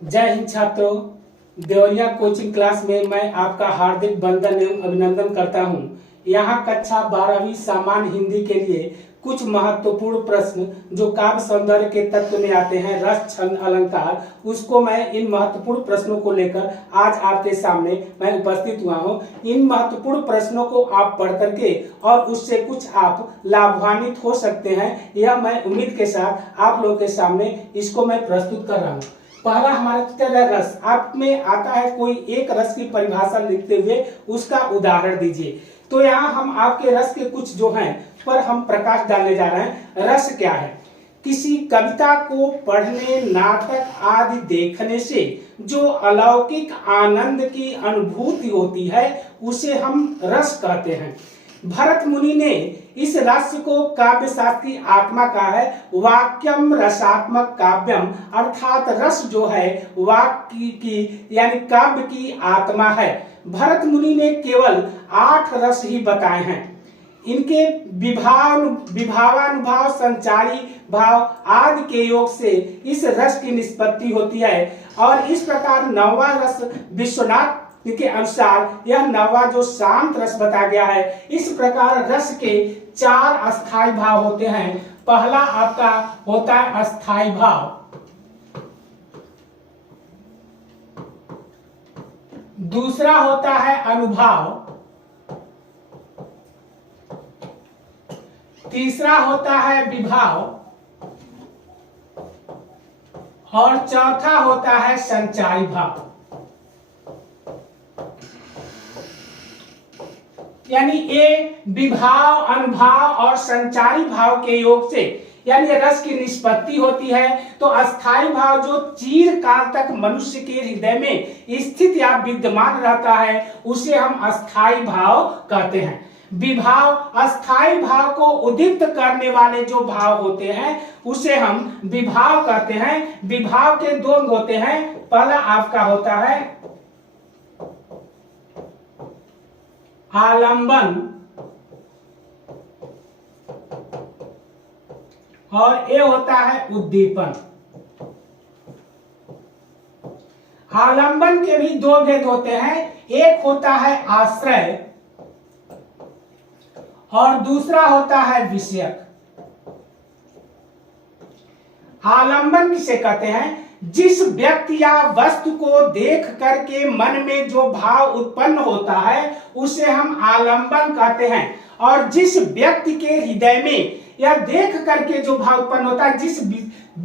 जय हिंद छात्रों। Deoria coaching class में मैं आपका हार्दिक वंदन एवं अभिनंदन करता हूं। यहाँ कक्षा 12वीं सामान्य हिंदी के लिए कुछ महत्वपूर्ण प्रश्न जो काव्य सौंदर्य के तत्व में आते हैं, रस छंद अलंकार, उसको मैं इन महत्वपूर्ण प्रश्नों को लेकर आज आपके सामने मैं उपस्थित हुआ हूँ। इन महत्वपूर्ण प्रश्नों को आप पढ़ करके और उससे कुछ आप लाभान्वित हो सकते हैं, यह मैं उम्मीद के साथ आप लोगों के सामने इसको मैं प्रस्तुत कर रहा हूँ। पहला हमारा चित्र है रस। आप में आता है कोई एक रस की परिभाषा लिखते हुए उसका उदाहरण दीजिए। तो यहाँ हम आपके रस के कुछ जो हैं पर हम प्रकाश डालने जा रहे हैं। रस क्या है? किसी कविता को पढ़ने, नाटक आदि देखने से जो अलौकिक आनंद की अनुभूति होती है उसे हम रस कहते हैं। भरत मुनि ने इस रस को काव्य शास्त्र की आत्मा कहा है। वाक्यम रसात्मक काव्यम, अर्थात रस जो है वाक्य की यानी काव्य की आत्मा है। भरत मुनि ने केवल 8 रस ही बताए हैं। इनके विभावानुभाव, संचारी भाव आदि के योग से इस रस की निष्पत्ति होती है और इस प्रकार 9वां रस विश्वनाथ के अनुसार यह 9वां जो शांत रस बताया गया है। इस प्रकार रस के 4 अस्थाई भाव होते हैं। पहला आपका होता है अस्थाई भाव, दूसरा होता है अनुभाव, तीसरा होता है विभाव और चौथा होता है संचारी भाव। यानी ये विभाव, अनुभाव और संचारी भाव के योग से यानी रस की निष्पत्ति होती है। तो अस्थाई भाव जो चिरकाल तक मनुष्य के हृदय में स्थित या विद्यमान रहता है उसे हम अस्थाई भाव कहते हैं। विभाव, अस्थाई भाव को उद्दीप्त करने वाले जो भाव होते हैं उसे हम विभाव कहते हैं। विभाव के 2 अंग होते हैं। पहला आपका होता है आलंबन और ये होता है उद्दीपन। आलंबन के भी 2 भेद होते हैं। एक होता है आश्रय और दूसरा होता है विषयक। आलंबन किसे कहते हैं? जिस व्यक्ति या वस्तु को देख करके मन में जो भाव उत्पन्न होता है उसे हम आलंबन कहते हैं। और जिस व्यक्ति के हृदय में या देख करके जो भाव उत्पन्न होता है, जिस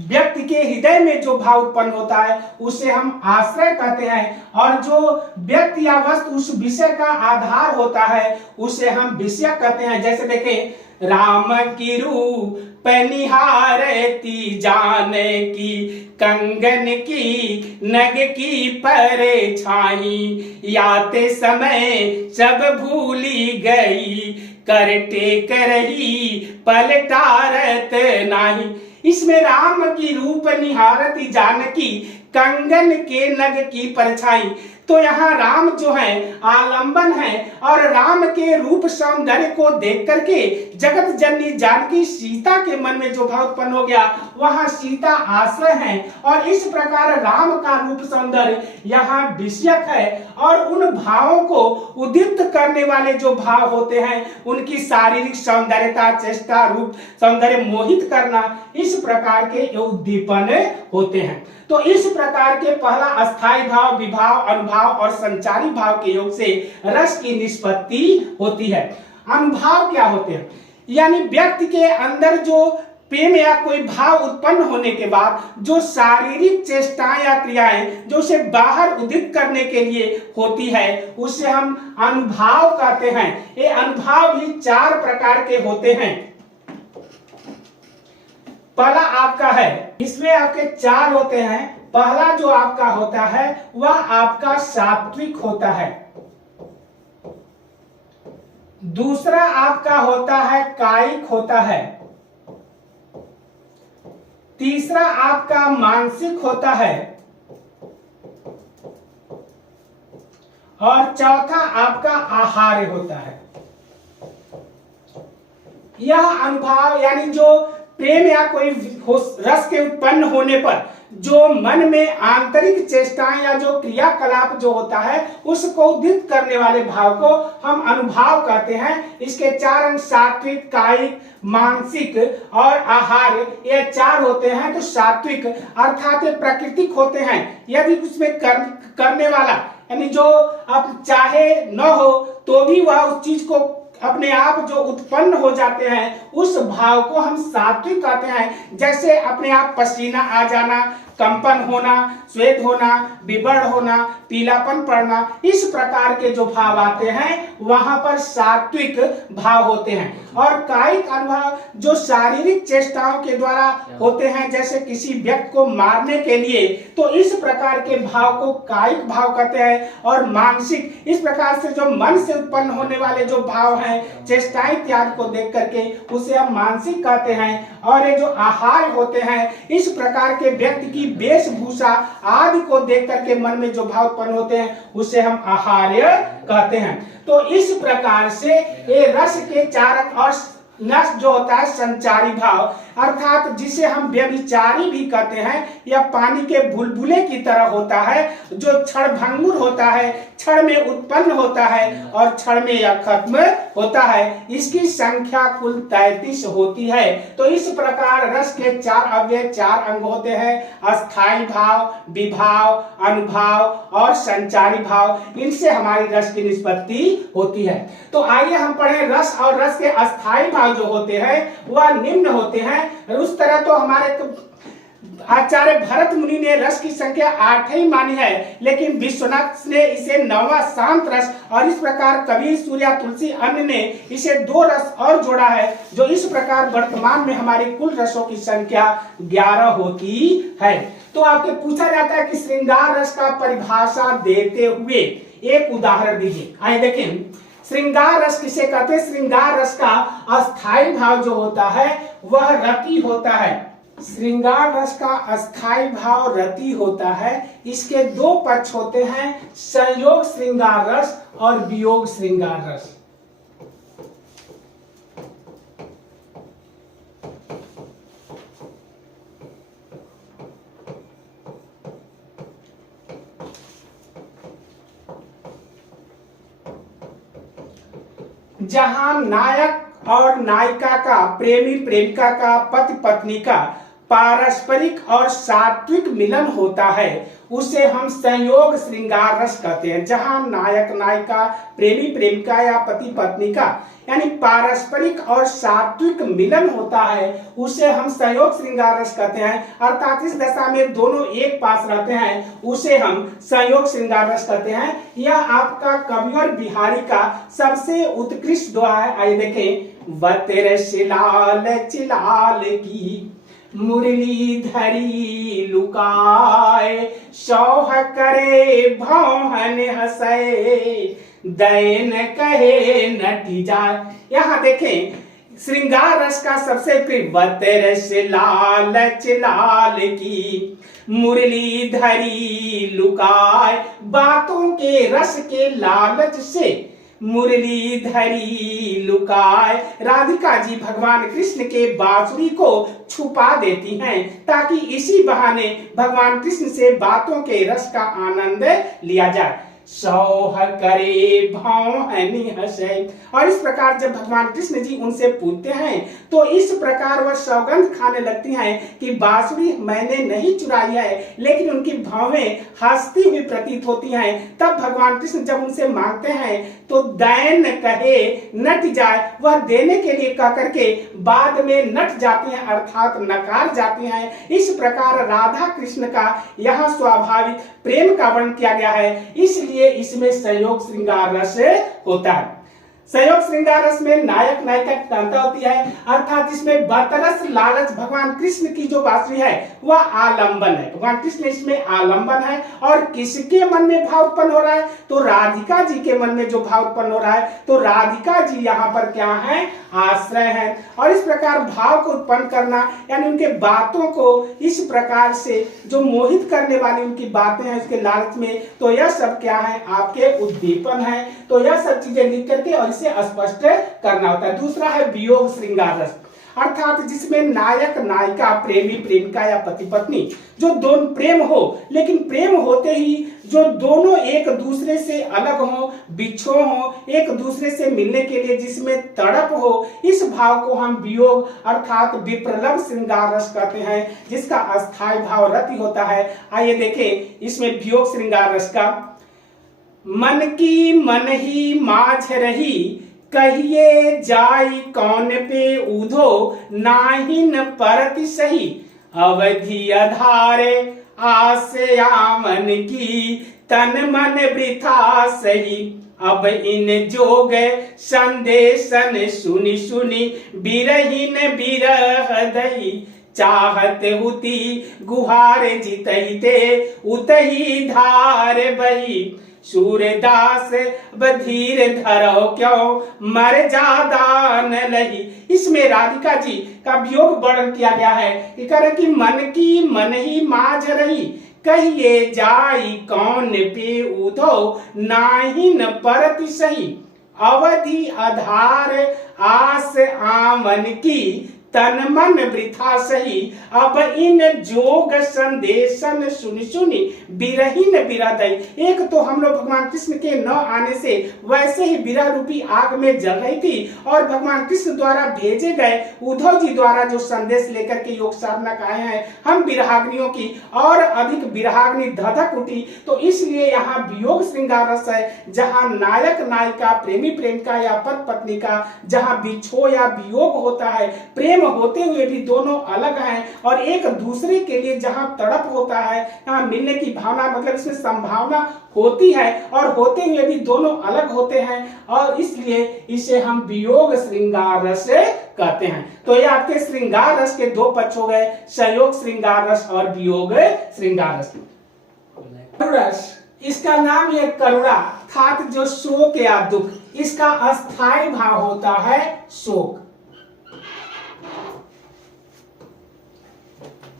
व्यक्ति के हृदय में जो भाव उत्पन्न होता है उसे हम आश्रय कहते हैं। और जो व्यक्ति या वस्तु उस विषय का आधार होता है उसे हम विषय कहते हैं। जैसे देखें, राम की रूप निहारती जाने की, कंगन की नग की परछाई, याते समय सब भूली गई, कर टेक रही पलटारत नाही। इसमें राम की रूप निहारती जानकी, कंगन के नग की परछाई। तो यहाँ राम जो है आलंबन है और राम के रूप सौंदर्य को देख करके जगत जननी जानकी सीता के मन में जो भाव उत्पन्न हो गया वहां सीता आश्रय है। और इस प्रकार राम का रूप सौंदर्य यहाँ विषयक है और उन भावों को उद्दीप्त करने वाले जो भाव होते हैं उनकी शारीरिक सौंदर्यता, चेष्टा, रूप सौंदर्य मोहित करना, इस प्रकार के उद्दीपन होते हैं। तो इस प्रकार के पहला अस्थाई भाव, विभाव, अनुभाव और संचारी भाव के योग से रस की निष्पत्ति होती है। अनुभाव क्या होते हैं? यानी व्यक्ति के अंदर जो प्रेम या कोई भाव उत्पन्न होने के बाद जो शारीरिक चेष्टाएं या क्रियाएं जो उसे बाहर उदित करने के लिए होती है उसे हम अनुभाव कहते हैं। ये अनुभाव भी 4 प्रकार के होते हैं। पहला आपका है, इसमें आपके 4 होते हैं। पहला जो आपका होता है वह आपका सात्विक होता है। दूसरा आपका होता है कायिक होता है। तीसरा आपका मानसिक होता है और चौथा आपका आहार्य होता है। यह अनुभाव यानी जो प्रेम या कोई रस के उत्पन्न होने पर जो मन में आंतरिक चेष्टाएं या जो क्रियाकलाप जो होता है उसको उद्दीपित करने वाले भाव को हम अनुभाव कहते हैं। इसके 4 अंग सात्विक, कायिक, मानसिक और आहार, ये 4 होते हैं। तो सात्विक अर्थात प्राकृतिक होते हैं, यदि उसमें करने वाला यानी जो अब चाहे न हो तो भी वह उस चीज को अपने आप जो उत्पन्न हो जाते हैं उस भाव को हम सात्विक कहते हैं। जैसे अपने आप पसीना आ जाना, कंपन होना, श्वेत होना, विवर्ण होना, पीलापन पड़ना, इस प्रकार के जो भाव आते हैं वहां पर सात्विक भाव होते हैं। और कायिक अनुभव जो शारीरिक चेष्टाओं के द्वारा होते हैं, जैसे किसी व्यक्ति को मारने के लिए, तो इस प्रकार के भाव को कायिक भाव कहते हैं। और मानसिक, इस प्रकार से जो मन से उत्पन्न होने वाले जो भाव हैं, चेष्टाएं इत्यादि को देख करके उसे हम मानसिक कहते हैं। और ये जो आहार होते हैं, इस प्रकार के व्यक्ति की वेशभूषा आदि को देख करके मन में जो भाव उत्पन्न होते हैं उसे हम आहार्य कहते हैं। तो इस प्रकार से ये रस के 4 अंग और नस जो होता है संचारी भाव, अर्थात जिसे हम व्यभिचारी भी कहते हैं, यह पानी के बुलबुले की तरह होता है जो क्षण भंगुर होता है, क्षण में उत्पन्न होता है और क्षण में यह खत्म होता है। इसकी संख्या कुल 33 होती है। तो इस प्रकार रस के 4 अवयव 4 अंग होते हैं, अस्थाई भाव, विभाव, अनुभाव और संचारी भाव। इनसे हमारी रस की निष्पत्ति होती है। तो आइए हम पढ़ें रस। और रस के अस्थाई भाव जो होते हैं वह निम्न होते हैं। उस तरह तो हमारे आचार्य भरत मुनि ने रस की संख्या 8 ही मानी है, लेकिन विश्वनाथ ने इसे 9वां शांत रस, और इस प्रकार कबीर, सूर्या, तुलसी, अन्य ने इसे 2 रस और जोड़ा है, जो इस प्रकार वर्तमान में हमारी कुल रसों की संख्या 11 होती है। तो आपके पूछा जाता है कि श्रृंगार रस का परिभाषा देते हुए एक उदाहरण दीजिए। आइए देखें, श्रृंगार रस किसे कहते हैं? श्रृंगार रस का अस्थाई भाव जो होता है वह रति होता है। श्रृंगार रस का अस्थाई भाव रति होता है। इसके 2 पक्ष होते हैं, संयोग श्रृंगार रस और वियोग श्रृंगार रस। जहां नायक और नायिका का, प्रेमी प्रेमिका का, पति पत्नी का पारस्परिक और सात्विक मिलन होता है उसे हम संयोग श्रृंगार रस कहते हैं। जहां नायक नायिका, प्रेमी प्रेमिका या पति पत्नी का यानी पारस्परिक और सात्विक मिलन होता है उसे हम संयोग श्रृंगार रस कहते हैं। अर्थात इस दशा में दोनों एक पास रहते हैं उसे हम संयोग श्रृंगार रस कहते हैं। यह आपका कविवर बिहारी का सबसे उत्कृष्ट दोहा है। आइए देखें, बतेरे शिलाल चिलाल की मुरली धरी लुकाए, सौह करे भौहन हंसे, दैन कहे नटी जाए। यहाँ देखें, श्रृंगार रस का सबसे बतेरस लाल चिलाल की मुरली धरी लुकाए, बातों के रस के लालच से मुरली धरी लुकाए। राधिका जी भगवान कृष्ण के बांसुरी को छुपा देती हैं ताकि इसी बहाने भगवान कृष्ण से बातों के रस का आनंद लिया जाए। सौह करे भौहनी हंसे, और इस प्रकार जब भगवान कृष्ण जी उनसे पूछते हैं तो इस प्रकार वह सौगंध खाने लगती हैं कि बांसुरी मैंने नहीं चुराई है, लेकिन उनकी भौहें हंसती हुई प्रतीत होती हैं। तब भगवान कृष्ण जब उनसे मांगते हैं तो दैन कहे नट जाए, वह देने के लिए कह करके बाद में नट जाती हैं, अर्थात नकार जाती हैं। इस प्रकार राधा कृष्ण का यहाँ स्वाभाविक प्रेम का वर्णन किया गया है, इसलिए इसमें संयोग श्रृंगार रस होता है। संयोग श्रृंगार रस में नायक नायिका की कांता होती है, अर्थात इसमें बतरस लालच, भगवान कृष्ण की जो बांसुरी है वह आलंबन है। भगवान कृष्ण इसमें आलंबन है। और किसके मन में भाव उत्पन्न हो रहा है? तो राधिका जी के मन में जो भाव उत्पन्न हो रहा है, तो राधिका जी यहाँ पर क्या है? आश्रय है। और इस प्रकार भाव को उत्पन्न करना यानी उनके बातों को इस प्रकार से जो मोहित करने वाली उनकी बातें हैं उसके लालच में, तो यह सब क्या है? आपके उद्दीपन है। तो यह सब चीजें लिख करके और इसे स्पष्ट करना होता है। दूसरा है वियोग श्रृंगार रस। अर्थात जिसमें नायक नायिका, प्रेमी प्रेमिका या पति पत्नी जो दोनों प्रेम हो, लेकिन प्रेम होते ही जो दोनों एक दूसरे से अलग हो, बिछो हो, एक दूसरे से मिलने के लिए जिसमें तड़प हो, इस भाव को हम वियोग अर्थात विप्रलभ श्रृंगार रस कहते हैं, जिसका अस्थायी भाव रति होता है। आइए देखें इसमें वियोग श्रृंगार रस का। मन की मन ही माझ रही, कहिए जाई कौन पे ऊधो, नाहिन परति सही, अवधि आधारे आस आमन की, तन मन वृथा सही, अब इन जोग संदेशन सुनि सुनि, बिरहिन बिरह दही, चाहत हुती गुहार जितैते, उतही धार बही, सूर्यदास बधीर धरो क्यों, मर जादा न लही। इसमें राधिका जी का वियोग वर्णन किया गया है कि करें कि मन की मन ही माझ रही, कहिए जाई कौन पे ऊधो, नाहिन परति सही, अवधि आधार आस आमन की, तन मन वृथा सही, अब इन जोग संदेशन सुनि सुनि, बिरहिन बिरह दही। एक तो हम लोग भगवान कृष्ण के न आने से वैसे ही विरह रूपी आग में जल रही थी, और भगवान कृष्ण द्वारा भेजे गए उद्धव जी द्वारा जो संदेश लेकर के योग साधना आए हैं, हम विरहाग्नियों की और अधिक विरहाग्नि धधक उठी। तो इसलिए यहाँ वियोग श्रृंगार रस है, जहाँ नायक नायिका, प्रेमी प्रेमिका या पति पत्नी का जहाँ बिछो या वियोग होता है, प्रेम होते हुए भी दोनों अलग हैं, और एक दूसरे के लिए जहां तड़प होता है, यहाँ मिलने की भावना, मतलब इसमें संभावना होती है, और होते हुए भी दोनों अलग होते हैं, और इसलिए इसे हम वियोग श्रृंगार रस कहते हैं। तो ये आपके श्रृंगार रस के दो पक्ष हो गए, संयोग श्रृंगार रस और वियोग श्रृंगार रस। रस इसका नाम है करुणा, अर्थात जो शोक या दुख, इसका अस्थायी भाव होता है शोक।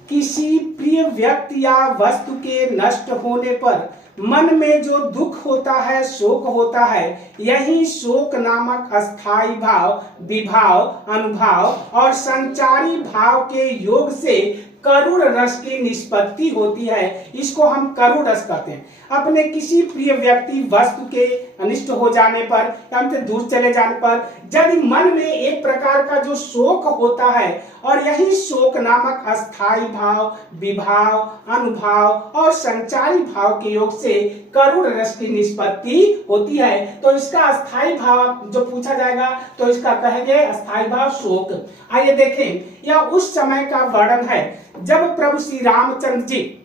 किसी प्रिय व्यक्ति या वस्तु के नष्ट होने पर मन में जो दुख होता है, शोक होता है, यही शोक नामक अस्थायी भाव, विभाव, अनुभाव और संचारी भाव के योग से करुण रस की निष्पत्ति होती है। इसको हम करुण रस कहते हैं। अपने किसी प्रिय व्यक्ति वस्तु के अनिष्ट हो जाने पर या उनसे दूर चले जाने पर यदि मन में एक प्रकार का जो शोक होता है, और यही शोक नामक अस्थायी भाव, विभाव, अनुभाव और संचारी भाव के योग से करुण रस की निष्पत्ति होती है। तो इसका अस्थायी भाव जो पूछा जाएगा तो इसका कहेंगे अस्थायी भाव शोक। आइए देखें, यह उस समय का वर्णन है जब प्रभु श्री रामचंद्र जी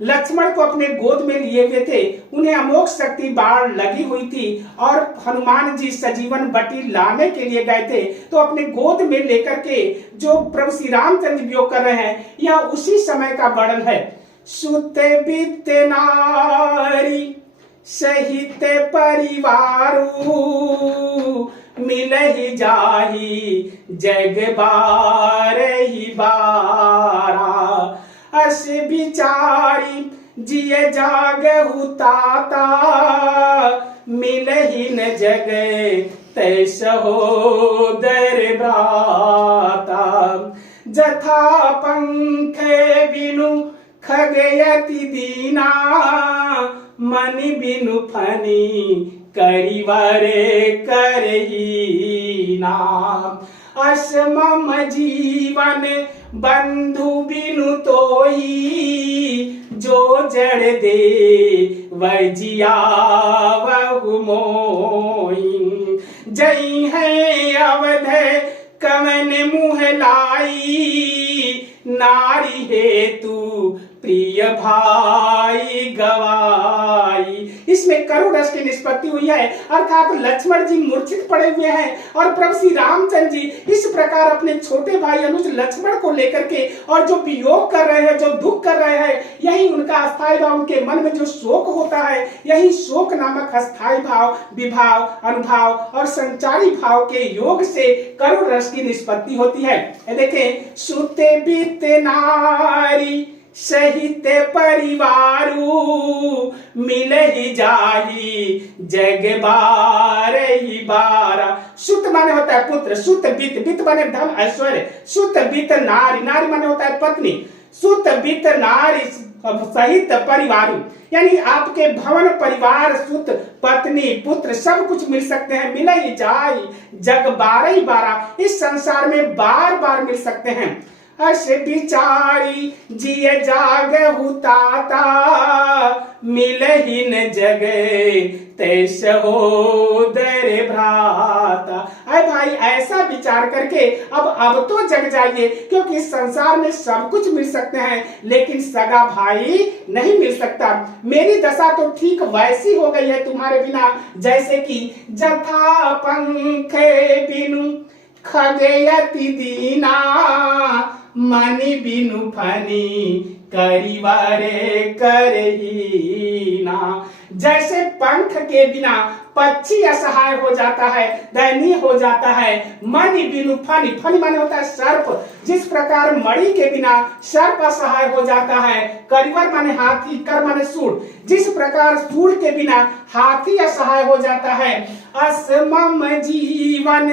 लक्ष्मण को अपने गोद में लिए हुए थे, उन्हें अमोघ शक्ति बाण लगी हुई थी, और हनुमान जी सजीवन बटी लाने के लिए गए थे। तो अपने गोद में लेकर के जो प्रभु श्री रामचंद्र वियोग कर रहे हैं, यह उसी समय का वर्णन है। सुते बीते नारी सहित परिवारू, मिलहि जाहि जग बारहि बारा, अस बिचारी जिय जागहु ताता, मिलहि न जग तै सहोदर भ्राता, जथा पंख बिनु खगयति दीना, मनि बिनु फनी करिवर करहीना, अस मम जीवन बंधु बिनु तोही, जो जड़ दे वह जियावहु मोही, जई है अवध कवन मुँह लाई, नारी हेतु प्रिय भाई गवाई। इसमें करुण रस की निष्पत्ति हुई है, अर्थात लक्ष्मण जी मूर्छित पड़े हुए हैं, और प्रभु श्री रामचंद्र जी इस प्रकार अपने छोटे भाई अनुज लक्ष्मण को लेकर के और जो वियोग कर रहे हैं, जो दुख कर रहे हैं, यही उनका अस्थायी भाव, उनके मन में जो शोक होता है, यही शोक नामक अस्थायी भाव, विभाव, अनुभाव और संचारी भाव के योग से करुण रस की निष्पत्ति होती है। देखें, सुते बीते नारी सहित परिवारू मिल ही जाही जग बारही बारा। सुत माने होता है पुत्र, सुत वित्त, वित्त माने धन ऐश्वर्य, सुत वित्त नारी, नारी माने होता है पत्नी, सुत वित्त नारी सहित परिवारू, यानी आपके भवन परिवार सुत पत्नी पुत्र सब कुछ मिल सकते हैं। मिल ही जाए जग बारही बारा, इस संसार में बार बार मिल सकते हैं। हर्ष बिचारी जिय जाग हुताता मिल ही न जगे ते सहोदर भ्राता। अरे भाई ऐसा विचार करके अब तो जग जाइए, क्योंकि इस संसार में सब कुछ मिल सकते हैं लेकिन सगा भाई नहीं मिल सकता। मेरी दशा तो ठीक वैसी हो गई है तुम्हारे बिना जैसे कि जथा पंखे बिनु खगयति दीना मनि बिनु फनी करिवारे करहीना। जैसे पंख के बिना पक्षी असहाय हो जाता है, दयनीय हो जाता है। मणि बिनु फनी, फनी माने होता है सर्प, जिस प्रकार मणि के बिना सर्प असहाय हो जाता है। करिवर माने हाथी, कर माने सूर, जिस प्रकार सूर के बिना हाथी असहाय हो जाता है। असमम जीवन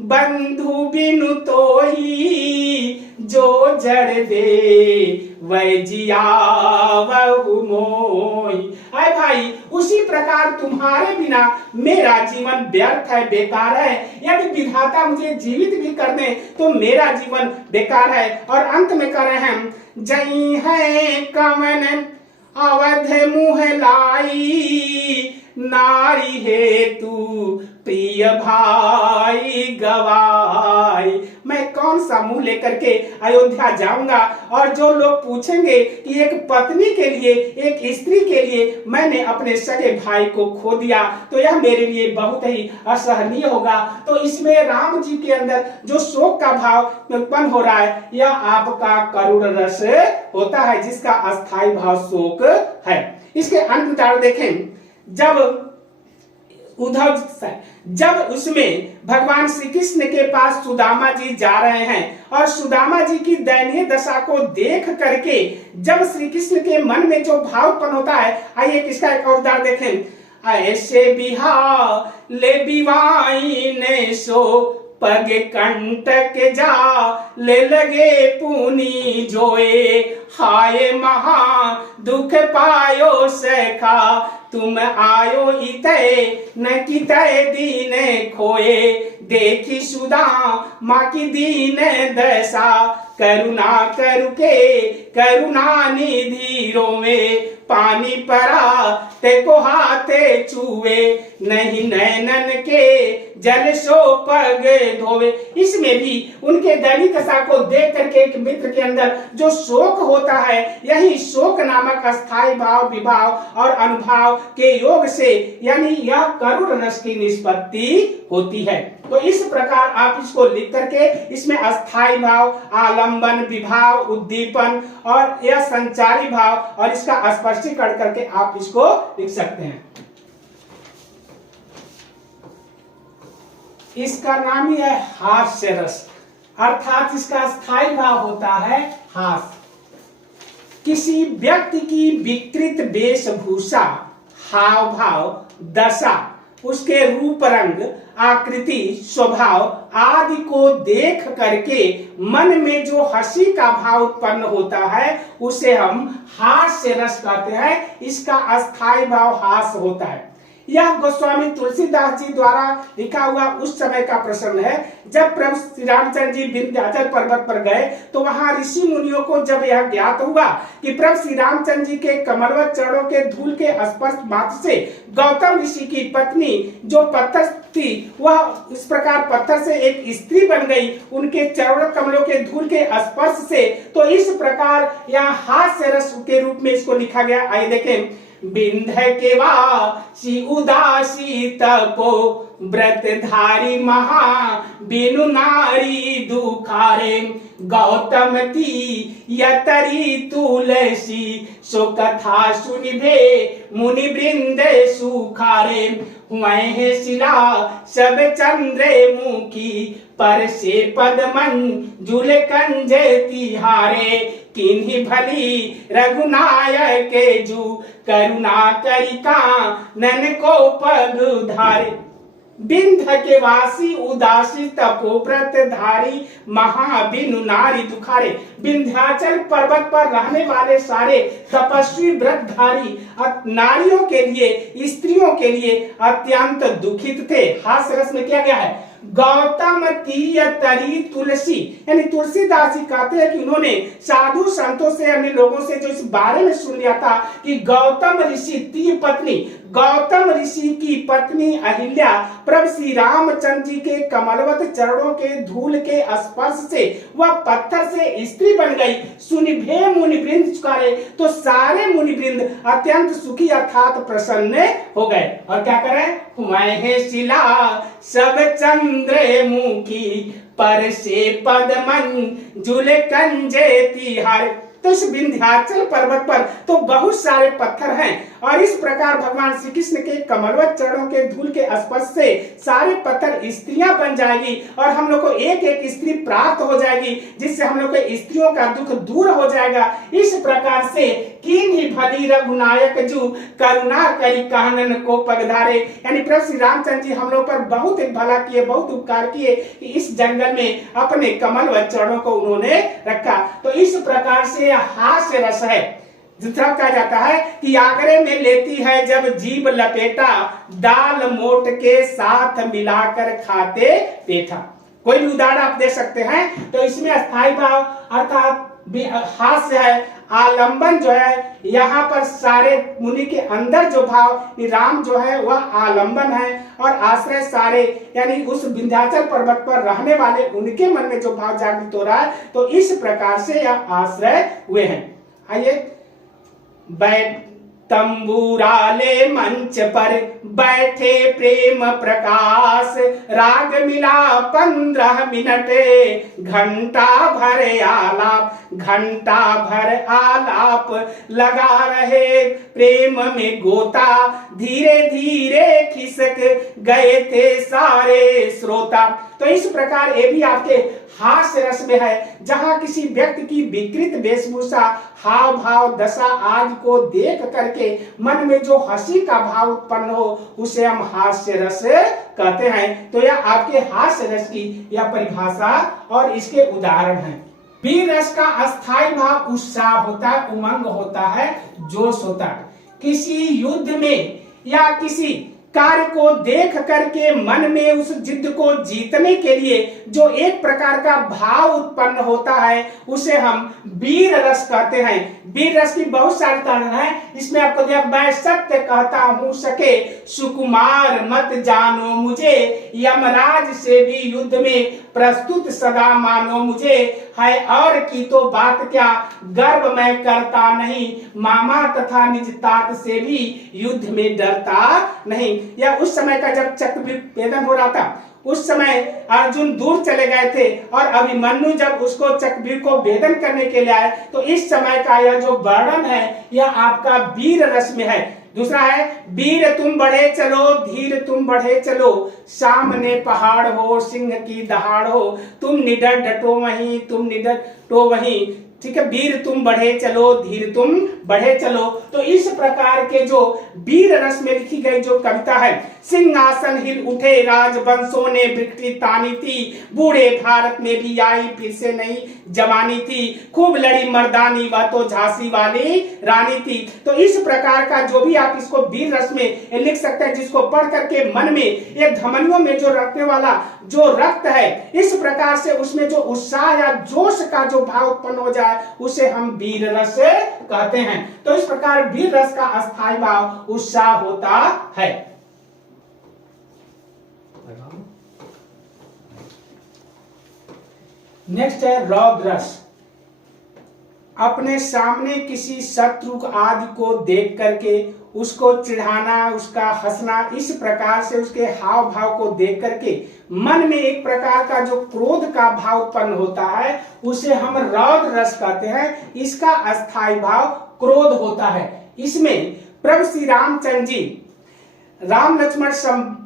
बंधु बिनु तोही जो जड़ दे वै जियावहु मोही। अरे भाई उसी प्रकार तुम्हारे बिना मेरा जीवन व्यर्थ है, बेकार है। यदि विधाता मुझे जीवित भी कर दे तो मेरा जीवन बेकार है। और अंत में कर रहे हैं, जई है कवन अवध मुह लाई नारी हेतु प्रिय भाई गवाई। मैं कौन सा मुंह लेकर के अयोध्या जाऊंगा और जो लोग पूछेंगे कि एक पत्नी के लिए, एक स्त्री के लिए मैंने अपने सगे भाई को खो दिया, तो यह मेरे लिए बहुत ही असहनीय होगा। तो इसमें राम जी के अंदर जो शोक का भाव उत्पन्न हो रहा है, यह आपका करुण रस होता है, जिसका अस्थायी भाव शोक है। इसके अंत देखें, जब उसमें भगवान श्री कृष्ण के पास सुदामा जी जा रहे हैं और सुदामा जी की दयनीय दशा को देख करके जब श्री कृष्ण के मन में जो भाव उत्पन्न होता है, आइए किसका एक और उदाहरण देखें। ऐसे बिहार ले बिवाई ने सो पग कंटक जा ले लगे पुनी जोए हाय महा दुख पायो सखा तुम आयो इतय न कितय दीन खोए देखी सुदा माँ की दीन दशा करुणा करुके करुणा निधि रोवे पानी परा ते को हाथे चूवे नहीं नैनन के जल सो पग धोवे। इसमें भी उनके दयनीय दशा को देख करके एक मित्र के अंदर जो शोक होता है, यही शोक नामक अस्थायी भाव विभाव और अनुभाव के योग से यानी यह करुण रस की निष्पत्ति होती है। तो इस प्रकार आप इसको लिख करके इसमें अस्थायी भाव, आलंबन, विभाव, उद्दीपन और यह संचारी भाव और इसका स्पष्टीकरण करके आप इसको लिख सकते हैं। इसका नाम ही है हास्य रस, अर्थात इसका स्थायी भाव होता है हास्य। किसी व्यक्ति की विकृत वेशभूषा, हाव भाव, दशा, उसके रूप रंग, आकृति, स्वभाव आदि को देख करके मन में जो हंसी का भाव उत्पन्न होता है उसे हम हास्य रस कहते हैं। इसका अस्थायी भाव हास्य होता है। यह गोस्वामी तुलसीदास जी द्वारा लिखा हुआ उस समय का प्रसंग है जब प्रभु श्री रामचंद्र जी विंध्याचल पर्वत पर गए, तो वहां ऋषि मुनियों को जब यह ज्ञात हुआ कि प्रभु श्री रामचंद्र जी के कमलवत चरणों के धूल के स्पर्श मात्र से गौतम ऋषि की पत्नी जो पत्थर थी वह इस प्रकार पत्थर से एक स्त्री बन गई उनके चरण कमलों के धूल के स्पर्श से, तो इस प्रकार यहाँ हास्य रस के रूप में इसको लिखा गया। आइए देखें, बिंध के वासी उदासी तपो व्रतधारी महा बिनु नारी दुखारे गौतम ती यतरी तुलसी सो कथा सुनिभे मुनि वृंद सुखारे वह शिला सब चंद्रे मुखी पर से पदमन जुल कंज तिहारे किन्हीं भली रघुनायक जू करुणा करी कानन को पग धारे। विंध्य के वासी उदासी तपोव्रत धारी महाबिनु नारी दुखारे। विंध्याचल पर्वत पर रहने वाले सारे तपस्वी व्रतधारी नारियों के लिए, स्त्रियों के लिए अत्यंत दुखित थे। हास्य रस में किया गया है गौतम तीय तरी तुलसी, यानी तुलसीदास जी कहते हैं कि उन्होंने साधु संतों से, अन्य लोगों से जो इस बारे में सुन लिया था कि गौतम ऋषि तीय पत्नी, गौतम ऋषि की पत्नी अहिल्या प्रभु श्री रामचंद्र जी के कमलवत चरणों के धूल के स्पर्श से वह पत्थर से स्त्री बन गई। सुनिभे मुनिवृंद चुकारे, तो सारे मुनिवृंद अत्यंत सुखी अर्थात प्रसन्न हो गए। और क्या करें, मैं शिला सब चंद्र मुखी पर से पद मंजुल कंजे तिहार। तो इस विंध्याचल पर्वत पर तो बहुत सारे पत्थर हैं और इस प्रकार भगवान श्री कृष्ण के कमलवत चरणों के धूल के स्पर्श से सारे पत्थर स्त्रियां बन जाएगी और हम लोग को एक एक स्त्री प्राप्त हो जाएगी, जिससे हम लोग के स्त्रियों का दुख दूर हो जाएगा। इस प्रकार से किन्हीं भली रघुनायक जू करुणा करी कानन को पगधारे, यानी प्रभु श्री रामचंद्र जी हम लोग पर बहुत भला किए, बहुत उपकार किए कि इस जंगल में अपने कमलवत चरणों को उन्होंने रखा। तो इस प्रकार से हास्य रस है। दूसरा कहा जाता है कि आगरे में लेती है जब जीभ लपेटा, दाल मोट के साथ मिलाकर खाते पेठा। कोई भी उदाहरण आप दे सकते हैं। तो इसमें अस्थाई भाव अर्थात हास्य है, आलंबन जो है, यहाँ पर सारे मुनि के अंदर जो भाव राम जो है वह आलंबन है और आश्रय सारे, यानी उस विंध्याचल पर्वत पर रहने वाले उनके मन में जो भाव जागृत हो रहा है, तो इस प्रकार से यह आश्रय हुए हैं। आइए, बैठ तंबूराले मंच पर बैठे प्रेम प्रकाश, राग मिला 15 मिनट, घंटा भर आलाप, घंटा भर आलाप लगा रहे प्रेम में गोता, धीरे धीरे खिसक गए थे सारे श्रोता। तो इस प्रकार ये भी आपके हास्य रस में है, जहां किसी व्यक्ति की विकृत वेशभूषा, हाव भाव, दशा आदि को देख करके मन में जो हंसी का भाव उत्पन्न हो उसे हम हास्य रस कहते हैं। तो यह आपके हास्य रस की यह परिभाषा और इसके उदाहरण हैं। वीर रस का अस्थायी भाव उत्साह होता है, उमंग होता है, जोश होता है। किसी युद्ध में या किसी कार्य को देख करके मन में उस जिद्द को जीतने के लिए जो एक प्रकार का भाव उत्पन्न होता है उसे हम वीर रस कहते हैं। वीर रस की बहुत सारे उदाहरण हैं। इसमें आपको दिया, मैं सत्य कहता हूं सके सुकुमार मत जानो मुझे, यमराज से भी युद्ध में प्रस्तुत सदा मानो मुझे, है और की तो बात क्या गर्व मैं करता नहीं, मामा तथा निज तात से भी युद्ध में डरता नहीं। या उस समय का जब चक्रव्यूह हो रहा था, उस समय अर्जुन दूर चले गए थे और अभिमन्यु जब उसको चक्रव्यूह को भेदन करने के लिए आए, तो इस समय का यह जो वर्णन है यह आपका वीर रस में है। दूसरा है, वीर तुम बढ़े चलो, धीर तुम बढ़े चलो, सामने पहाड़ हो, सिंह की दहाड़ हो, तुम निडर डटो वहीं, तुम निडर डटो वहीं। ठीक है, वीर तुम बढ़े चलो, धीर तुम बढ़े चलो। तो इस प्रकार के जो वीर रस में लिखी गई जो कविता है, सिंहासन हिल उठे राजवंशों ने वृक्ति तानी थी, बूढ़े भारत में भी आई फिर से नई जवानी थी, खूब लड़ी मर्दानी वह तो झांसी वाली रानी थी। तो इस प्रकार का जो भी आप इसको वीर रस में लिख सकते हैं, जिसको पढ़ करके मन में ये धमनियों में जो रखने वाला जो रक्त है, इस प्रकार से उसमें जो उत्साह या जोश का जो भाव उत्पन्न हो जाए उसे हम वीर रस कहते हैं। तो इस प्रकार वीर रस का अस्थायी भाव उत्साह होता है। नेक्स्ट है रौद्र रस। अपने सामने किसी शत्रु आदि को देख करके उसको चिढ़ाना, उसका हंसना, इस प्रकार से उसके हाव भाव को देख करके मन में एक प्रकार का जो क्रोध का भाव उत्पन्न होता है उसे हम रौद्र रस कहते हैं। इसका अस्थायी भाव क्रोध होता है। इसमें प्रभु श्री रामचंद्र जी राम लक्ष्मण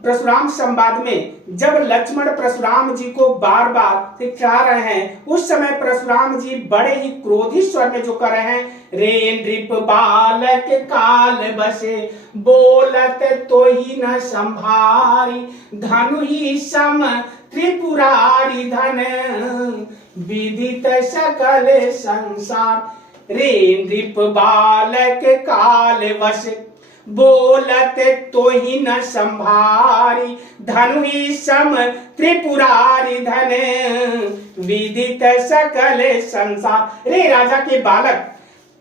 परशुराम संवाद में जब लक्ष्मण परशुराम जी को बार बार सिखा रहे हैं, उस समय परशुराम जी बड़े ही क्रोधित स्वर में जो कर रहे हैं, रे नृप बालक काल बसे बोलत तो ही न संभारी धनु ही सम त्रिपुरारी धन विदित सकल संसार। रे नृप बालक काल बसे बोलत तो ही न संभारी धनु ही सम त्रिपुरारी धन विदित सकल संसार। रे राजा के बालक,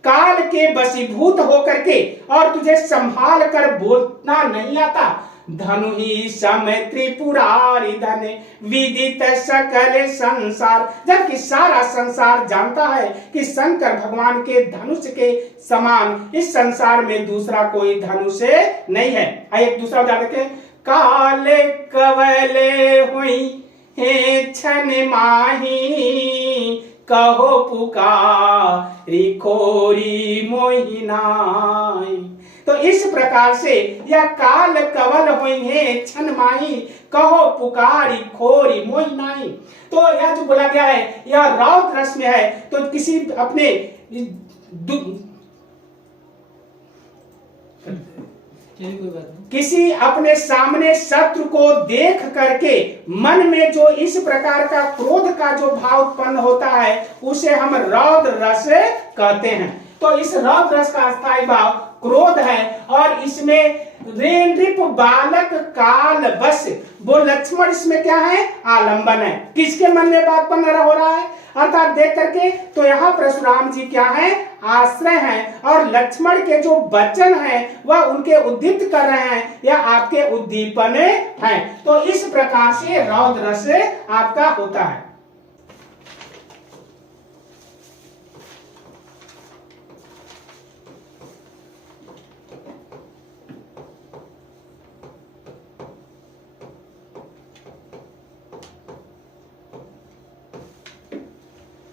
काल के वशीभूत होकर के और तुझे संभाल कर बोलना नहीं आता, धनु ही सम त्रिपुरारी धन विदित सकल संसार। जबकि सारा संसार जानता है कि शंकर भगवान के धनुष के समान इस संसार में दूसरा कोई धनुष नहीं है। एक दूसरा उदाहरण देखें, काले कवले हुई हे छन माही कहो पुकारी खोरी मोहिनाई। तो इस प्रकार से यह काल कवल होंगे छन माही कहो पुकारी खोरी मोहिनाई। तो यह जो बोला गया है यह रौद्र रस में है। तो किसी अपने किसी अपने सामने शत्रु को देख करके मन में जो इस प्रकार का क्रोध का जो भाव उत्पन्न होता है उसे हम रौद्र रस कहते हैं। तो इस रौद्र रस का स्थायी भाव क्रोध है और इसमें रे नृप बालक काल बस, वो लक्ष्मण इसमें क्या है, आलंबन है। किसके मन में बात बन हो रहा है अर्थात देख करके, तो यहाँ परशुराम जी क्या है, आश्रय हैं और लक्ष्मण के जो वचन हैं वह उनके उद्दीप्त कर रहे हैं या आपके उद्दीपन हैं। तो इस प्रकार से रौद्र रस आपका होता है।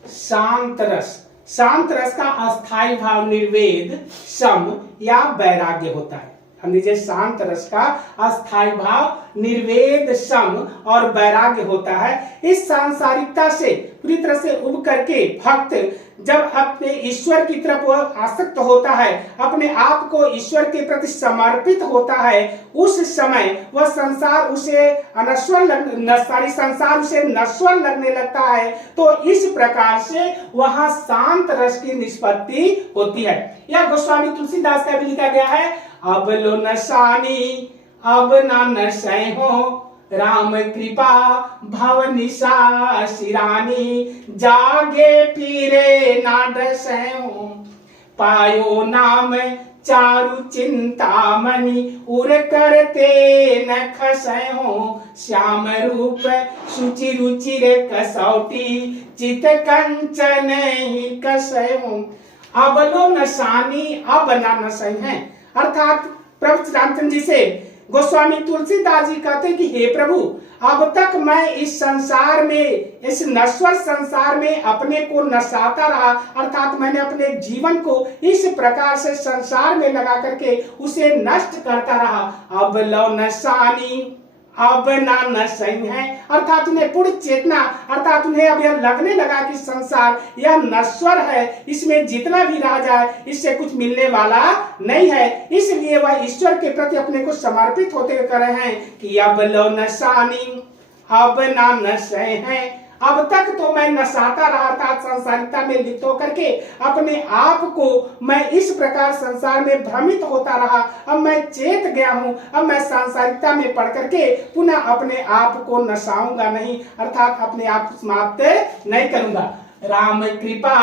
शांत रस, शांत रस का अस्थाई भाव निर्वेद सम या वैराग्य होता है। समझिए, शांत रस का अस्थाई भाव निर्वेद सम और वैराग्य होता है। इस सांसारिकता से पूरी तरह से उब करके भक्त जब अपने ईश्वर की तरफ आसक्त होता है, अपने आप को ईश्वर के प्रति समर्पित होता है, उस समय वह संसार उसे संसार उसे नश्वर लगने लगता है। तो इस प्रकार से वहां शांत रस की निष्पत्ति होती है। यह गोस्वामी तुलसीदास का भी लिखा गया है, अब लो नशानी अब ना नशे हो राम कृपा भव निशा शिरानी जागे फिरे ना डसे हो पायो नाम चारु चिंता मणि उर करते न खसे हो श्याम रूप सुचि रुचिर कसौटी चित कंचन ही कसे हो। अब लो नशानी अब ना नशे हैं, अर्थात प्रभु रामचंद्र जी से गोस्वामी तुलसीदास जी कहते कि हे प्रभु, अब तक मैं इस संसार में, इस नश्वर संसार में अपने को नसाता रहा, अर्थात मैंने अपने जीवन को इस प्रकार से संसार में लगा करके उसे नष्ट करता रहा। अब लो नशानी अब ना नशे हैं, अर्थात उन्हें पूर्ण चेतना, अर्थात उन्हें अब यह लगने लगा कि संसार यह नश्वर है, इसमें जितना भी रह जाए इससे कुछ मिलने वाला नहीं है। इसलिए वह ईश्वर के प्रति अपने को समर्पित होते हुए कर रहे हैं कि अब लो नशानी अब ना नशे हैं। अब तक तो मैं नशाता रहा था, संसारिकता में लिप्त होकर के अपने आप को मैं इस प्रकार संसार में भ्रमित होता रहा। अब मैं चेत गया हूँ, अब मैं सांसारिकता में पढ़ करके पुनः अपने आप को नशाऊंगा नहीं, अर्थात अपने आप को समाप्त नहीं करूंगा। राम कृपा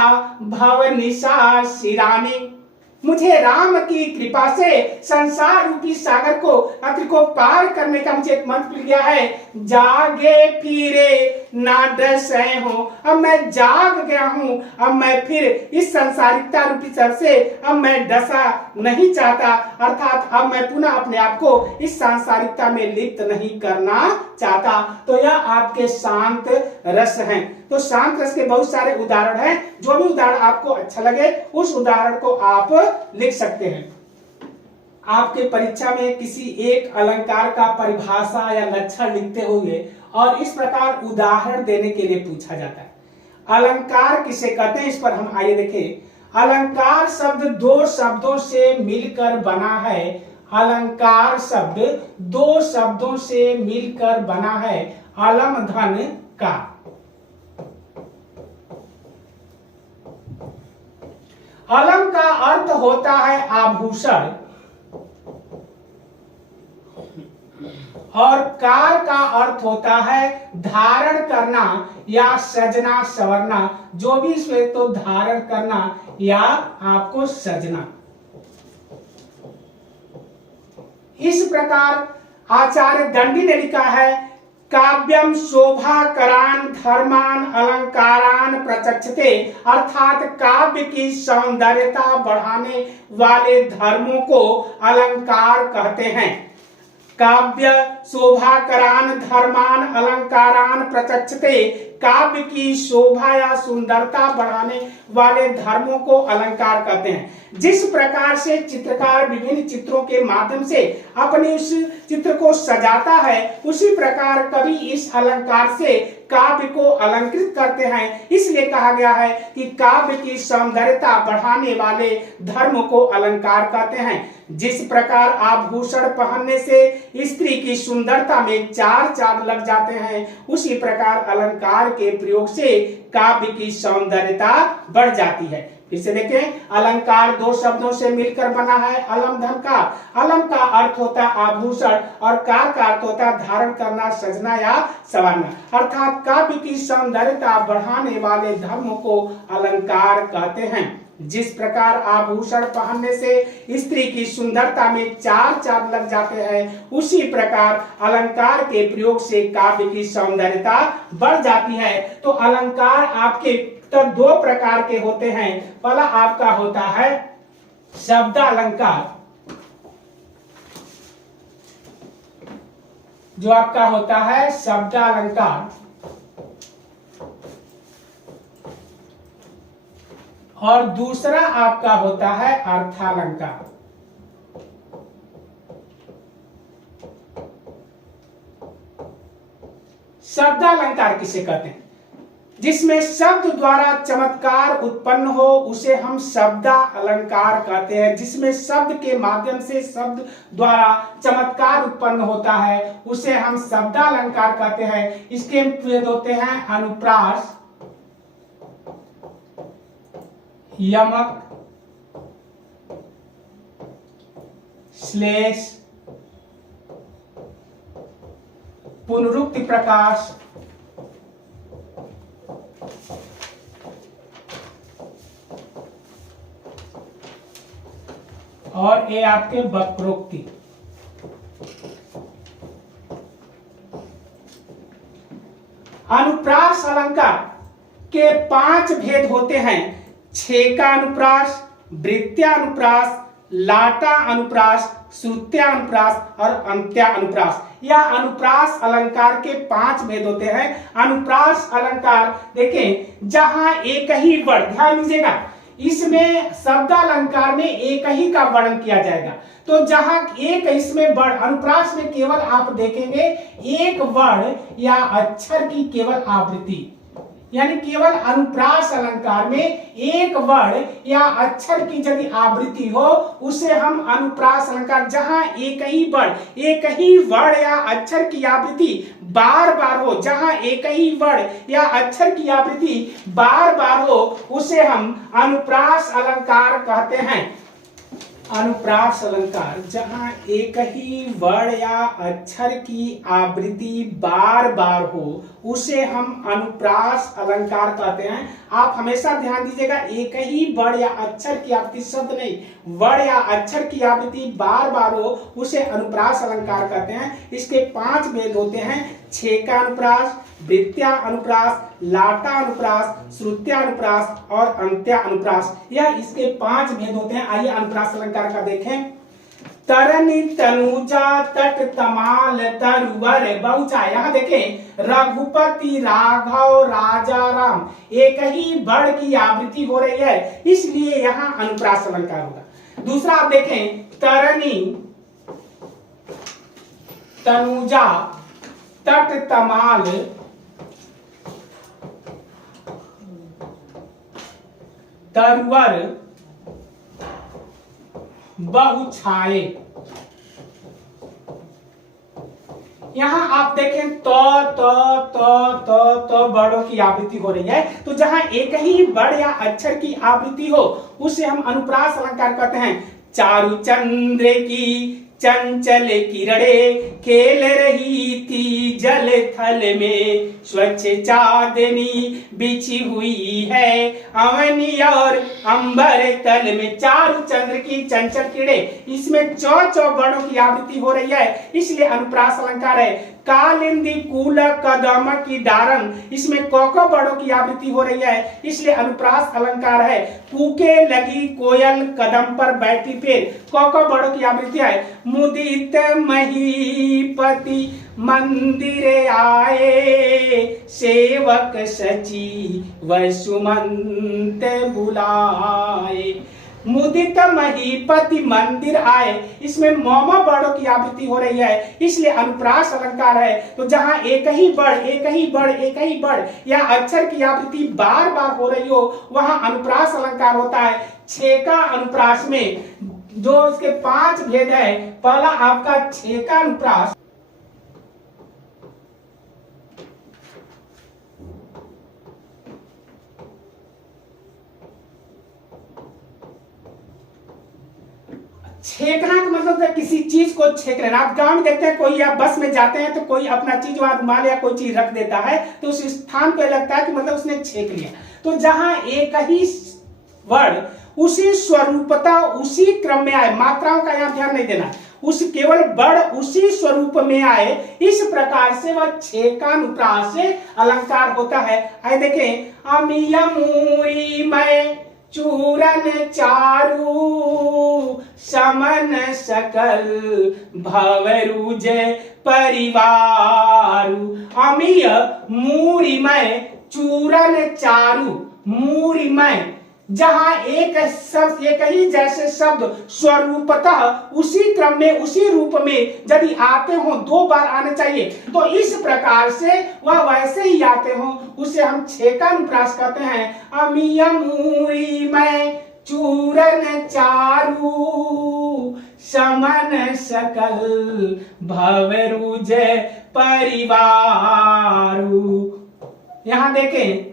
भव निशा शिरानी, मुझे राम की कृपा से संसार रूपी सागर को पार करने का मुझे एक मंत्र मिल गया है, जागे फिरे ना डसे हो। अब मैं जाग गया हूँ, अब मैं फिर इस संसारिकता रूपी सर से अब मैं डसा नहीं चाहता, अर्थात अब मैं पुनः अपने आप को इस सांसारिकता में लिप्त नहीं करना चाहता। तो यह आपके शांत रस हैं। तो शांत रस के बहुत सारे उदाहरण हैं, जो भी उदाहरण आपको अच्छा लगे उस उदाहरण को आप लिख सकते हैं। आपके परीक्षा में किसी एक अलंकार का परिभाषा या लक्षण लिखते होंगे और इस प्रकार उदाहरण देने के लिए पूछा जाता है। अलंकार किसे कहते हैं, इस पर हम आइए देखें। अलंकार शब्द दो शब्दों से मिलकर बना है। अलंकार शब्द दो शब्दों से मिलकर बना है। अलम धन का। अलम का अर्थ होता है आभूषण और कार का अर्थ होता है धारण करना या सजना संवरना, जो भी इसमें तो धारण करना या आपको सजना। इस प्रकार आचार्य दंडी ने लिखा है, काव्यम शोभाकरान धर्मान अलंकारान प्रचक्षते, अर्थात काव्य की सौंदर्यता बढ़ाने वाले धर्मों को अलंकार कहते हैं। काव्य शोभाकरान धर्मान अलंकारान प्रचक्षते, काव्य की शोभा या सुंदरता बढ़ाने वाले धर्मों को अलंकार कहते हैं। जिस प्रकार से चित्रकार विभिन्न चित्रों के माध्यम से अपने उस चित्र को सजाता है, उसी प्रकार कवि इस अलंकार से काव्य को अलंकृत करते हैं। इसलिए कहा गया है कि काव्य की सौंदर्यता बढ़ाने वाले धर्म को अलंकार कहते हैं। जिस प्रकार आभूषण पहनने से स्त्री की सुंदरता में चार चांद लग जाते हैं, उसी प्रकार अलंकार के प्रयोग से काव्य की सौंदर्यता बढ़ जाती है। फिर से देखें, अलंकार दो शब्दों से मिलकर बना है। अलम धन का। अलम का अर्थ होता है आभूषण और कार का अर्थ होता है धारण करना, सजना या संवारना, अर्थात काव्य की सौंदर्यता बढ़ाने वाले धर्मों को अलंकार कहते हैं। जिस प्रकार आभूषण पहनने से स्त्री की सुंदरता में चार चांद लग जाते हैं, उसी प्रकार अलंकार के प्रयोग से काव्य की सौंदर्यता बढ़ जाती है। तो अलंकार आपके तो दो प्रकार के होते हैं। पहला आपका होता है शब्द अलंकार, जो आपका होता है शब्द अलंकार, और दूसरा आपका होता है अर्थालंकार। शब्द अलंकार किसे कहते हैं? जिसमें शब्द द्वारा चमत्कार उत्पन्न हो उसे हम शब्द अलंकार कहते हैं। जिसमें शब्द के माध्यम से शब्द द्वारा चमत्कार उत्पन्न होता है उसे हम शब्द अलंकार कहते हैं। इसके भेद होते हैं अनुप्रास, यमक, श्लेष, पुनरुक्ति प्रकाश, और ये आपके वक्रोक्ति। अनुप्रास अलंकार के 5 भेद होते हैं। छेका अनुप्रास, वृत्त्या अनुप्रास, लाटा अनुप्रास, श्रुत्या अनुप्रास और अंत्या अनुप्रास। यह अनुप्रास अलंकार के 5 भेद होते हैं। अनुप्रास अलंकार देखें, जहां एक ही वर्ण, ध्यान दीजिएगा, इसमें शब्द अलंकार में एक ही का वर्णन किया जाएगा। तो जहां एक इसमें वर्ण, अनुप्रास में केवल आप देखेंगे एक वर्ण या अक्षर की केवल आवृत्ति, यानी केवल अनुप्रास अलंकार में एक वर्ण या अक्षर की यदि आवृत्ति हो उसे हम अनुप्रास अलंकार, जहां एक ही वर्ण या अक्षर की आवृत्ति बार बार हो, जहां एक ही वर्ण या अक्षर की आवृत्ति बार बार हो उसे हम अनुप्रास अलंकार कहते हैं। अनुप्रास अलंकार, जहां एक ही वर्ण या अक्षर की आवृत्ति बार बार हो उसे हम अनुप्रास अलंकार कहते हैं। आप हमेशा ध्यान दीजिएगा, एक ही वर्ण या अक्षर की आवृत्ति, शब्द नहीं, वर्ण या अक्षर की आवृत्ति बार बार हो उसे अनुप्रास अलंकार कहते हैं। इसके 5 भेद होते हैं। छेका अनुप्रास, वृत्त्या अनुप्रास, लाटा अनुप्रास, श्रुत्या अनुप्रास और अंत्या अनुप्रास। यह इसके 5 भेद होते हैं। आइए अनुप्रास अलंकार का देखें। तरनी तनुजा तट तमाल तरुवर बहुचा। यहाँ देखें, रघुपति राघव राजा राम, एक ही वर्ण की आवृत्ति हो रही है, इसलिए यहाँ अनुप्रास अलंकार होगा। दूसरा आप देखें, तरनी तनुजा तट तमाल तरवर बहु छाए। यहां आप देखें तो बड़ों की आवृत्ति हो रही है। तो जहां एक ही बड़ या अक्षर की आवृत्ति हो उसे हम अनुप्रास अलंकार कहते हैं। चारु चंद्र की चंचल किरणें खेल रही थी जल थल में, स्वच्छ चांदनी बिछी हुई है अवनी और अंबर तल में। चारु चंद्र की चंचल किरणें, इसमें चौ बड़ों की आवृत्ति हो रही है, इसलिए अनुप्रास अलंकार है। कालिंदी कूल कदम की डारन, इसमें कौ बड़ों की आवृत्ति हो रही है, इसलिए अनुप्रास अलंकार है। कूके लगी कोयल कदम पर बैठी फिर, कौ बड़ों की आवृत्ति है। मुदित महीपति मंदिर आए, सेवक सचिव सुमंत बुलाए। मुदित महीपति मंदिर आए, इसमें मौमा बड़ों की आवृत्ति हो रही है, इसलिए अनुप्रास अलंकार है। तो जहां एक ही बड़ या अक्षर की आवृत्ति बार बार हो रही हो वहां अनुप्रास अलंकार होता है। छेका अनुप्रास में जो इसके 5 भेद है, पहला आपका छेका अनुप्रास, छेकना का मतलब है किसी चीज को छेक लेना। आप गांव में देखते हैं कोई आप बस में जाते हैं तो कोई अपना चीज वहां रुमाल या कोई चीज रख देता है तो उस स्थान पे लगता है कि मतलब उसने छेक लिया। तो जहां एक ही वर्ड उसी स्वरूपता उसी क्रम में आए, मात्राओं का यहाँ ध्यान नहीं देना, उस केवल बड़ उसी स्वरूप में आए, इस प्रकार से वह छेकानुप्रास से अलंकार होता है। आइए देखें, अमिया मूरी मैं चूरन चारू, समन सकल भवरुज परिवारु। अमिय मूरिमय चूरन चारु, मूरिमय, जहां एक ही जैसे शब्द स्वरूपतः उसी क्रम में उसी रूप में यदि आते हो 2 बार आने चाहिए, तो इस प्रकार से वह वैसे ही आते हो उसे हम छेकानुप्रास कहते हैं। अमियमूरी में चूरन चारु, समन सकल भवरुज परिवारु। यहां देखें,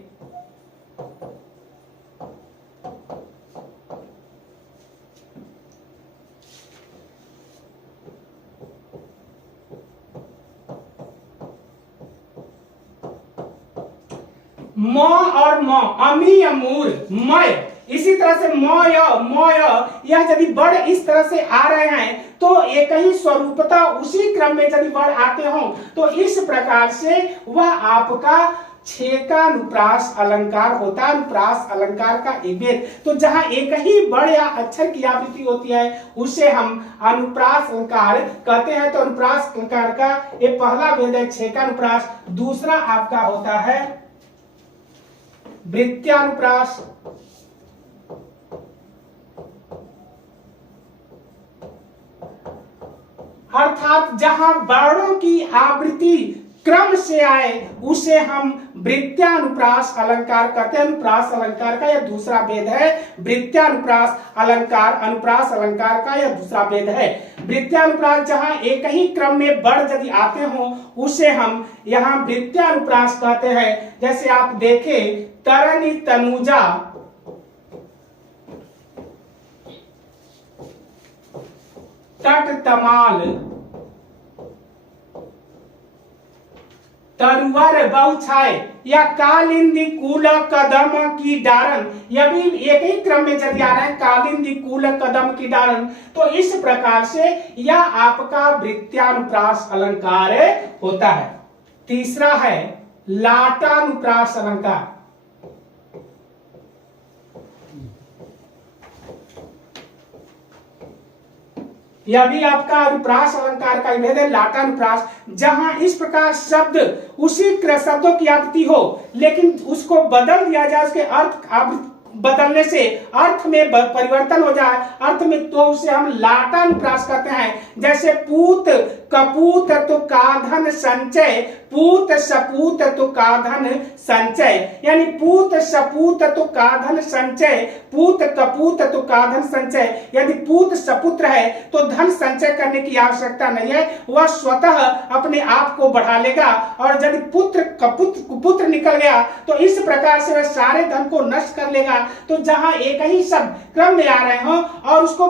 म और म, अमी अमूर मय, इसी तरह से मोय यह यदि बड़ इस तरह से आ रहे हैं तो एक ही स्वरूपता उसी क्रम में यदि बड़ आते हो तो इस प्रकार से वह आपका छेकानुप्रास अलंकार होता है। अनुप्रास अलंकार का एक भेद, तो जहां एक ही बड़ या अक्षर की आवृत्ति होती है उसे हम अनुप्रास अलंकार कहते हैं। तो अनुप्रास अलंकार का ये पहला भेद है छेकानुप्रास। दूसरा आपका होता है वृत्त्यानुप्रास। अर्थात जहां वर्णों की आवृत्ति क्रम से आए उसे हम वृत्त्यानुप्रास अलंकार कहते हैं। अनुप्रास अलंकार का यह दूसरा भेद है। वृत्त्यानुप्रास अलंकार अनुप्रास अलंकार का यह दूसरा भेद है। वृत्त्यानुप्रास जहां एक ही क्रम में बड़ यदि आते हो उसे हम यहाँ वृत्त्यानुप्रास कहते हैं। जैसे आप देखें, तरनी तनुजा, तट तमाल, तरवर बहुछाए, या कालिंदी कूल कदम की डारन, यह भी एक ही क्रम में यदि आ रहा है, कालिंदी कूल कदम की डारन, तो इस प्रकार से यह आपका वृत्त्यानुप्रास अलंकार होता है। तीसरा है लाटानुप्रास अलंकार। यह भी आपका अनुप्रास अलंकार का भेद है। लाटानुप्रास, जहां इस प्रकार शब्द उसी शब्दों की आवृत्ति हो लेकिन उसको बदल दिया जाए, उसके अर्थ बदलने से अर्थ में परिवर्तन हो जाए अर्थ में, तो उसे हम लाटानुप्रास कहते हैं। जैसे पूत कपूत तो काधन संचय, पूत सपूत तो काधन संचय, यानी पूत सपूत तो काधन संचय, पूत कपूत तो काधन संचय। यदि पूत सपुत्र है तो धन संचय करने की आवश्यकता नहीं है, वह स्वतः अपने आप को बढ़ा लेगा। और यदि पुत्र कुपुत्र निकल गया तो इस प्रकार से वह सारे धन को नष्ट कर लेगा। तो जहां एक ही शब्द क्रम में आ रहे हो और उसको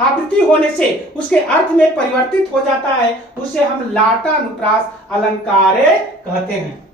आवृत्ति होने से उसके अर्थ में परिवर्तित हो जाता है, उसे हम लाटानुप्रास अलंकार कहते हैं।